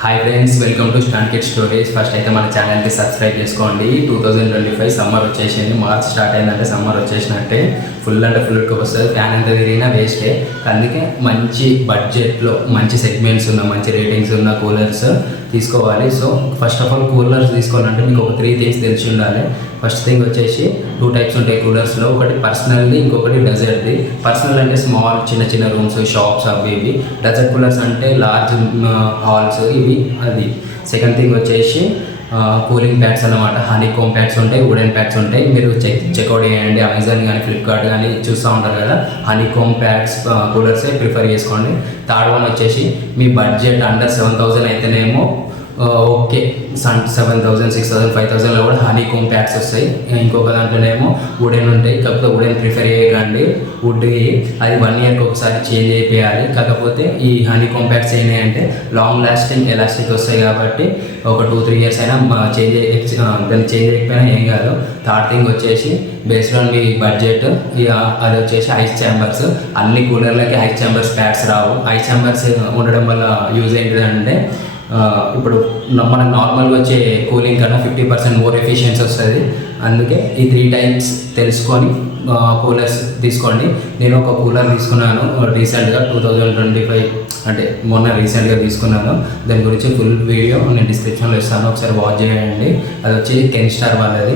Hi friends, welcome to stand kid stories. First అయితే మన ఛానల్కి సబ్స్క్రైబ్ చేసుకోండి. 2025 సమ్మర్ వచ్చేసింది. మార్చ్ స్టార్ట్ అయిందంటే సమ్మర్ వచ్చేసినట్టే. ఫుల్ అంటే ఫుల్ వస్తుంది. ఫ్యాన్ ఎంత తిరిగినా వేస్టే. అందుకే మంచి బడ్జెట్లో మంచి సెగ్మెంట్స్ ఉన్న మంచి రేటింగ్స్ ఉన్న కూలర్స్ తీసుకోవాలి. So first of all coolers తీసుకోవాలంటే మీకు ఒక 3 థింగ్స్ తెలిసి ఉండాలి. ఫస్ట్ థింగ్ వచ్చేసి 2 టైప్స్ ఉంటాయి కూలర్స్లో. ఒకటి పర్సనల్ది, ఇంకొకటి డెజర్ట్ది. పర్సనల్ అంటే స్మాల్ చిన్న చిన్న రూమ్స్, షాప్స్ అవి ఇవి. డెజర్ట్ కూలర్స్ అంటే లార్జ్ హాల్స్ ఇవి అది. సెకండ్ థింగ్ వచ్చేసి కూలింగ్ ప్యాడ్స్ అన్నమాట. హనీకోమ్ ప్యాడ్స్ ఉంటాయి, వుడెన్ ప్యాడ్స్ ఉంటాయి. మీరు చెక్అవుట్ చేయండి. అమెజాన్ కానీ ఫ్లిప్కార్ట్ కానీ చూస్తూ ఉంటారు కదా. హనీకోమ్ ప్యాడ్స్ కూలర్సే ప్రిఫర్ చేసుకోండి. థర్డ్ వన్ వచ్చేసి మీ బడ్జెట్ అండర్ 7,000 అయితేనేమో ఓకే, 7,000, 6,000, 5,000లో కూడా హనీకోమ్ ప్యాడ్స్ వస్తాయి. ఇంకొక దాంట్లోనేమో వుడెన్ ఉంటాయి. కాకపోతే వుడెన్ ప్రిఫర్ చేయకండి. వుడ్కి అది 1 ఇయర్కి ఒకసారి చేంజ్ అయిపోయాలి. కాకపోతే ఈ హనీకోమ్ ప్యాడ్స్ ఏంటంటే లాంగ్ లాస్టింగ్ ఎలాస్టిక్ వస్తాయి కాబట్టి ఒక 2-3 ఇయర్స్ అయినా దాన్ని చేంజ్ అయిపోయినా ఏం కాదు. థర్డ్ థింగ్ వచ్చేసి బేస్డ్ ఆన్ మీ బడ్జెట్ అది వచ్చేసి ఐస్ ఛాంబర్స్. అన్ని కూలర్లకి ఐస్ ఛాంబర్స్ ప్యాడ్స్ రావు. ఐస్ ఛాంబర్స్ ఉండడం వల్ల యూజ్ ఏంటిదంటే ఇప్పుడు మనకు నార్మల్గా వచ్చే కూలింగ్ కన్నా 50% మోర్ ఎఫిషియన్సీ వస్తుంది. అందుకే ఈ 3 టైప్స్ తెలుసుకొని కూలర్స్ తీసుకోండి. నేను ఒక కూలర్ తీసుకున్నాను రీసెంట్గా 2025 అంటే మొన్న రీసెంట్గా తీసుకున్నాను. దాని గురించి ఫుల్ వీడియో నేను డిస్క్రిప్షన్లో ఇస్తాను, ఒకసారి వాచ్ చేయండి. అది వచ్చి కెన్స్టార్ వాళ్ళది.